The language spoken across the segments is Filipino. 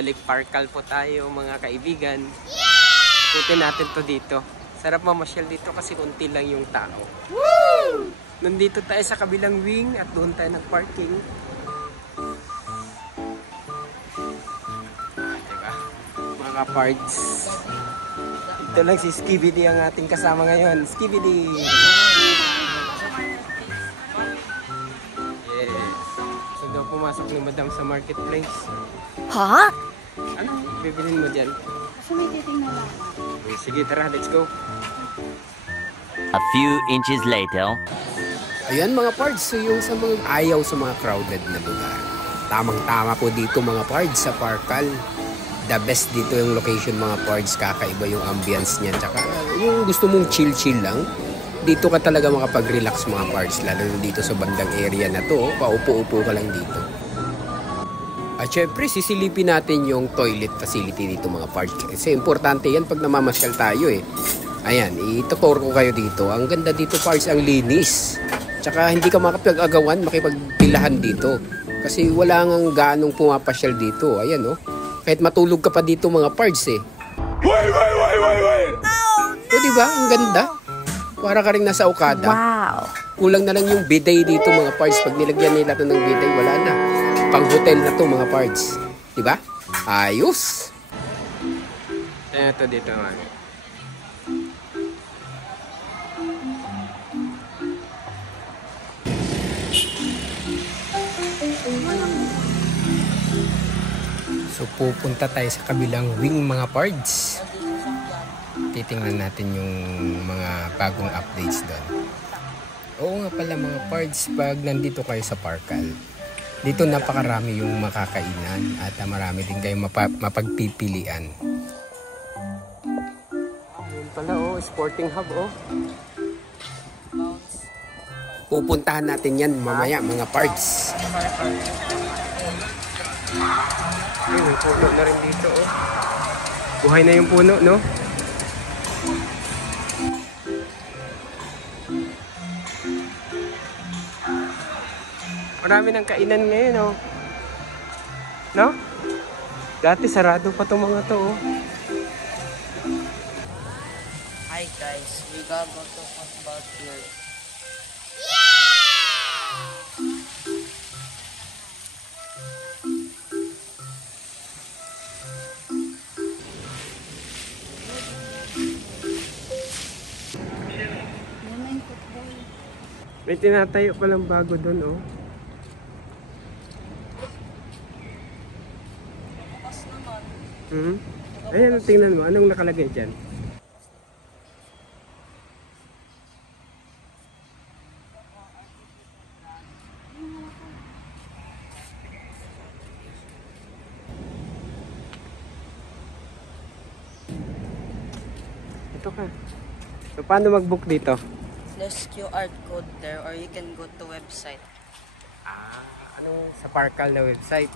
Balik Parkal po tayo mga kaibigan. Ikutin natin to dito. Sarap mamasyal dito kasi konti lang yung tao. Woo! Nandito tayo sa kabilang wing at doon tayo nag-parking. Diba? Mga parts. Ito lang si Skibidi ang ating kasama ngayon. Skibidi! Yes. So daw pumasok ni Madam sa marketplace. Ha? Ano? Bibilin mo dyan? Kasi may titingnan lang. Sige, tara, let's go. A few inches later. Ayan mga pards, so yung sa mga ayaw sa mga crowded na lugar. Tamang-tama po dito mga pards sa Parkal. The best dito yung location mga pards, kakaiba yung ambience niya. Tsaka yung gusto mong chill-chill lang, dito ka talaga makapag-relax mga pards. Lalo na dito sa bandang area na to, paupo-upo ka lang dito. At syempre, sisilipin natin yung toilet facility dito mga pards. Kasi importante yan pag namamasyal tayo eh. Ayan, ituturo ko kayo dito. Ang ganda dito pards, ang linis. Tsaka hindi ka makapag-agawan, makipagpilahan dito. Kasi wala nang ganong pumapasyal dito. Ayan oh. Kahit matulog ka pa dito mga pards eh. Wait! So diba? Ang ganda. Para ka rin nasa Okada. Wow! Kulang na lang yung bidet dito mga pards. Pag nilagyan nila ito ng bidet, wala na. Pang hotel na to mga pards. Diba? Ayos! Ito dito nga. So pupunta tayo sa kabilang wing mga pards. Titingnan natin yung mga bagong updates doon. Oo nga pala mga pards, pag nandito kayo sa Parkal, dito napakarami yung makakainan at marami din kayong mapagpipilian. Ayun pala oh, sporting hub oh. Pupuntahan natin yan mamaya mga pards. Ayun, may puno na rin dito oh. Buhay na yung puno, no? Marami ng kainan ngayon oh. No? Dati sarado pa tong mga to oh. Hi guys, we gotta go to football field. May tinatayo palang bago doon oh. Ayan, tingnan mo. Anong nakalagay dyan? Ito ka. So, paano mag-book dito? There's QR code there or you can go to website. Anong sa Parkal na website?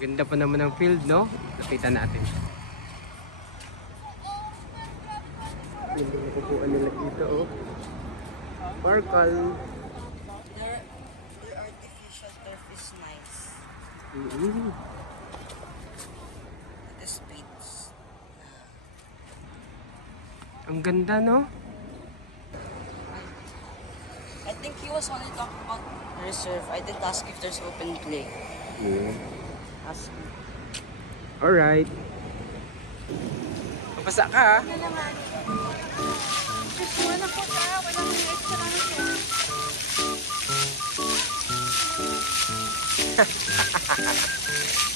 Ganda pa naman ng field, no? Lapitan natin. Yung nakukuhaan nila dito, oh. Parkal. Their artificial turf is nice. It is streets. Ang ganda, no? I think he was only talking about reserve. I didn't ask if there's open play. Ask me. Alright. Mapasa ka, ha?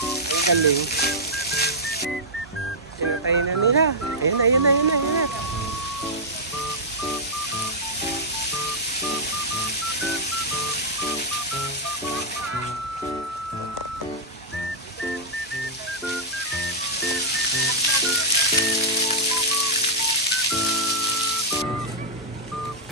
Ang galing. Sinatay na nila. Ayun na.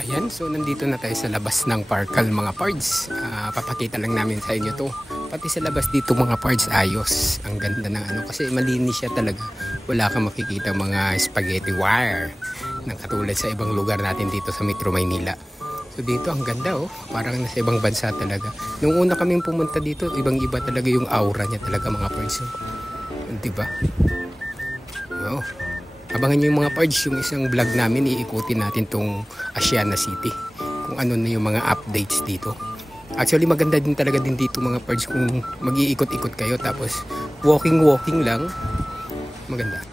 Ayan, so nandito na tayo sa labas ng Parkal mga pards. Papakita lang namin sa inyo to. Pati sa labas dito mga pards, ayos. Ang ganda ng ano, kasi malinis siya talaga. Wala kang makikita mga spaghetti wire. Nang katulad sa ibang lugar natin dito sa Metro Maynila. So dito ang ganda oh, parang nasa ibang bansa talaga. Nung una kaming pumunta dito, ibang-iba talaga yung aura niya talaga mga pards. So, diba? Oh. Abangan nyo yung mga pards, yung isang vlog namin, iikutin natin tong Asiana City. Kung ano na yung mga updates dito. Actually maganda din talaga din dito mga pards kung mag-iikot-ikot kayo tapos walking lang. Maganda.